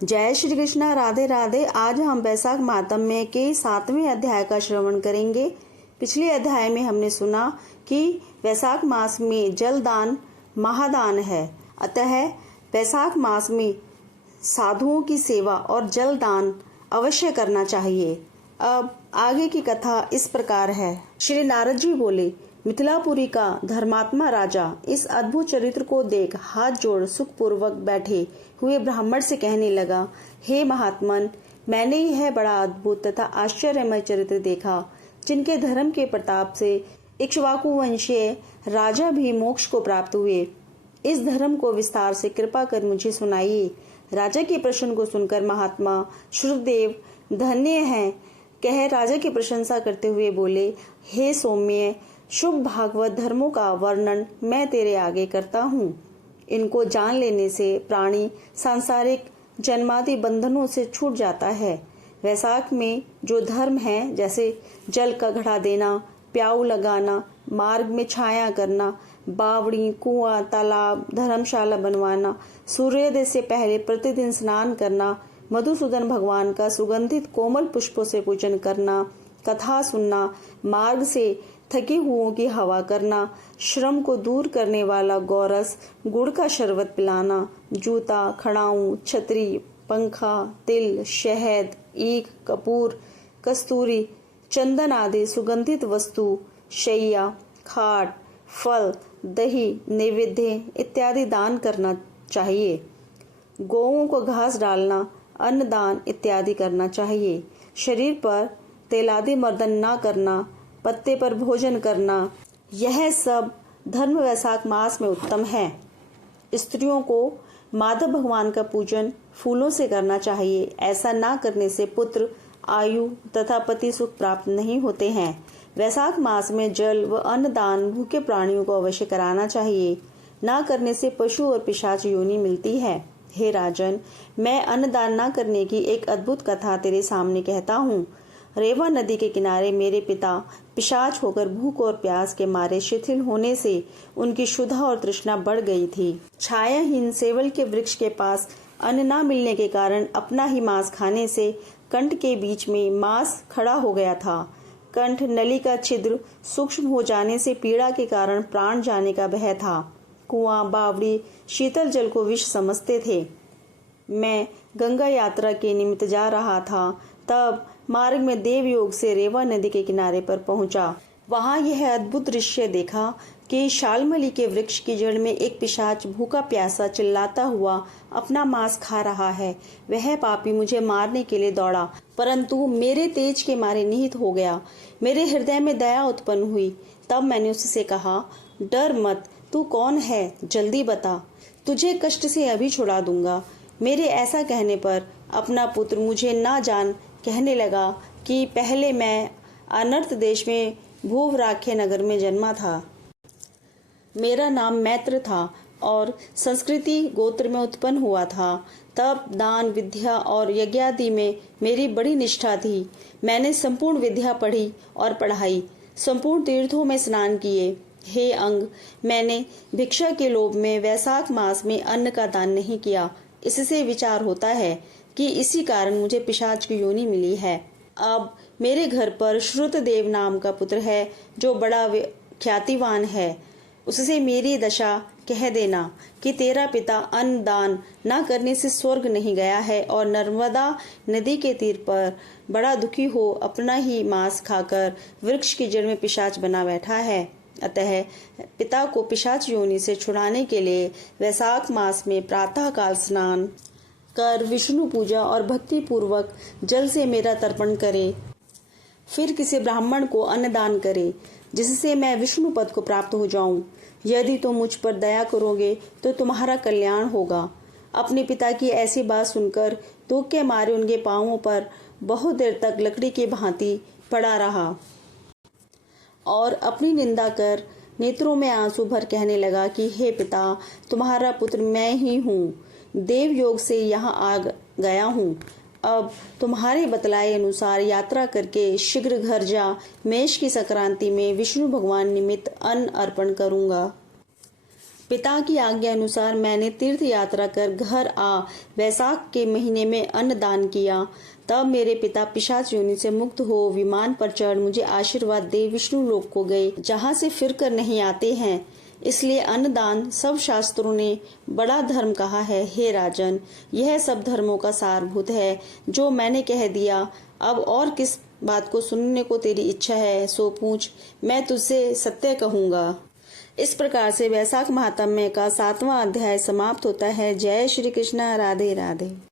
जय श्री कृष्णा, राधे राधे। आज हम वैशाख माहात्म्य के 7वें अध्याय का श्रवण करेंगे। पिछले अध्याय में हमने सुना कि वैशाख मास में जल दान महादान है, अतः वैशाख मास में साधुओं की सेवा और जल दान अवश्य करना चाहिए। अब आगे की कथा इस प्रकार है। श्री नारद जी बोले, मिथिलापुरी का धर्मात्मा राजा इस अद्भुत चरित्र को देख हाथ जोड़ सुखपूर्वक बैठे हुए ब्राह्मण से कहने लगा, हे महात्मन, मैंने यह बड़ा अद्भुत तथा आश्चर्यमय चरित्र देखा, जिनके धर्म के प्रताप से इक्ष्वाकु वंशीय राजा भी मोक्ष को प्राप्त हुए। इस धर्म को विस्तार से कृपा कर मुझे सुनाइए। राजा के प्रश्न को सुनकर महात्मा श्रुतदेव धन्य हैं कह राजा की प्रशंसा करते हुए बोले, हे सौम्य, शुभ भागवत धर्मों का वर्णन मैं तेरे आगे करता हूँ। इनको जान लेने से प्राणी सांसारिक जन्मादि बंधनों से छूट जाता है। वैशाख में जो धर्म है, जैसे जल का घड़ा देना, प्याऊ लगाना, मार्ग में छाया करना, बावड़ी, कुआं, तालाब, धर्मशाला बनवाना, सूर्योदय से पहले प्रतिदिन स्नान करना, मधुसूदन भगवान का सुगंधित कोमल पुष्पों से पूजन करना, कथा सुनना, मार्ग से थके हुओं की हवा करना, श्रम को दूर करने वाला गौरस, गुड़ का शरबत पिलाना, जूता, खड़ाऊं, छतरी, पंखा, तिल, शहद, ईख, कपूर, कस्तूरी, चंदन आदि सुगंधित वस्तु, शैया, खाट, फल, दही, नैवेद्य इत्यादि दान करना चाहिए। गौओं को घास डालना, अन्नदान इत्यादि करना चाहिए। शरीर पर तेलादि मर्दन न करना, पत्ते पर भोजन करना, यह सब धर्म वैशाख मास में उत्तम है। स्त्रियों को माधव भगवान का पूजन फूलों से करना चाहिए। ऐसा ना करने से पुत्र, आयु तथा पति सुख प्राप्त नहीं होते हैं। वैशाख मास में जल व अन्नदान भूखे प्राणियों को अवश्य कराना चाहिए। ना करने से पशु और पिशाच योनि मिलती है। हे राजन, मैं अन्नदान न करने की एक अद्भुत कथा तेरे सामने कहता हूँ। रेवा नदी के किनारे मेरे पिता पिशाच होकर भूख और प्यास के मारे शिथिल होने से उनकी क्षुधा और तृष्णा बढ़ गई थी। छायाहीन सेवल के वृक्ष के पास अन्न न मिलने के कारण अपना ही मांस खाने से कंठ के बीच में मांस खड़ा हो गया था। कंठ नली का छिद्र सूक्ष्म हो जाने से पीड़ा के कारण प्राण जाने का भय था। कुआं, बावड़ी शीतल जल को विष समझते थे। मैं गंगा यात्रा के निमित्त जा रहा था, तब मार्ग में देवयोग से रेवा नदी के किनारे पर पहुंचा। वहां यह अद्भुत दृश्य देखा कि शालमली के वृक्ष की जड़ में एक पिशाच भूखा प्यासा चिल्लाता हुआ अपना मांस खा रहा है। वह पापी मुझे मारने के लिए दौड़ा, परंतु मेरे तेज के मारे निहित हो गया। मेरे हृदय में दया उत्पन्न हुई। तब मैंने उससे कहा, डर मत, तू कौन है, जल्दी बता, तुझे कष्ट से अभी छुड़ा दूंगा। मेरे ऐसा कहने पर अपना पुत्र मुझे ना जान कहने लगा कि पहले मैं अनर्थ देश में भूवराख्य नगर में जन्मा था। मेरा नाम मैत्र था और संस्कृति गोत्र में उत्पन्न हुआ था। तब दान, विद्या और यज्ञादि में मेरी बड़ी निष्ठा थी। मैंने संपूर्ण विद्या पढ़ी और पढ़ाई, संपूर्ण तीर्थों में स्नान किए। हे अंग, मैंने भिक्षा के लोभ में वैशाख मास में अन्न का दान नहीं किया। इससे विचार होता है कि इसी कारण मुझे पिशाच की योनि मिली है। अब मेरे घर पर श्रुतदेव नाम का पुत्र है, जो बड़ा ख्यातिवान है। उससे मेरी दशा कह देना कि तेरा पिता अन्न दान न करने से स्वर्ग नहीं गया है और नर्मदा नदी के तीर पर बड़ा दुखी हो अपना ही मांस खाकर वृक्ष की जड़ में पिशाच बना बैठा है। अतः पिता को पिशाच योनि से छुड़ाने के लिए वैशाख मास में प्रातः काल स्नान कर विष्णु पूजा और भक्ति पूर्वक जल से मेरा तर्पण करे। फिर किसी ब्राह्मण को अन्नदान करे, जिससे मैं विष्णु पद को प्राप्त हो जाऊं। यदि तुम मुझ पर दया करोगे तो तुम्हारा कल्याण होगा। अपने पिता की ऐसी बात सुनकर दुख के मारे उनके पांवों पर बहुत देर तक लकड़ी की भांति पड़ा रहा और अपनी निंदा कर नेत्रों में आंसू भर कहने लगा कि हे पिता, तुम्हारा पुत्र मैं ही हूँ। देव योग से यहाँ आ गया हूँ। अब तुम्हारे बतलाए अनुसार यात्रा करके शीघ्र घर जा। मेष की संक्रांति में विष्णु भगवान निमित्त अन्न अर्पण करूंगा। पिता की आज्ञा अनुसार मैंने तीर्थ यात्रा कर घर आ वैशाख के महीने में अन्न दान किया। तब मेरे पिता पिशाच योनि से मुक्त हो विमान पर चढ़ मुझे आशीर्वाद दे विष्णु लोक को गए, जहाँ से फिर कर नहीं आते हैं। इसलिए अन्नदान सब शास्त्रों ने बड़ा धर्म कहा है। हे राजन, यह सब धर्मों का सारभूत है जो मैंने कह दिया। अब और किस बात को सुनने को तेरी इच्छा है सो पूछ, मैं तुझसे सत्य कहूँगा। इस प्रकार से वैशाख महात्म्य का 7वां अध्याय समाप्त होता है। जय श्री कृष्ण। राधे राधे।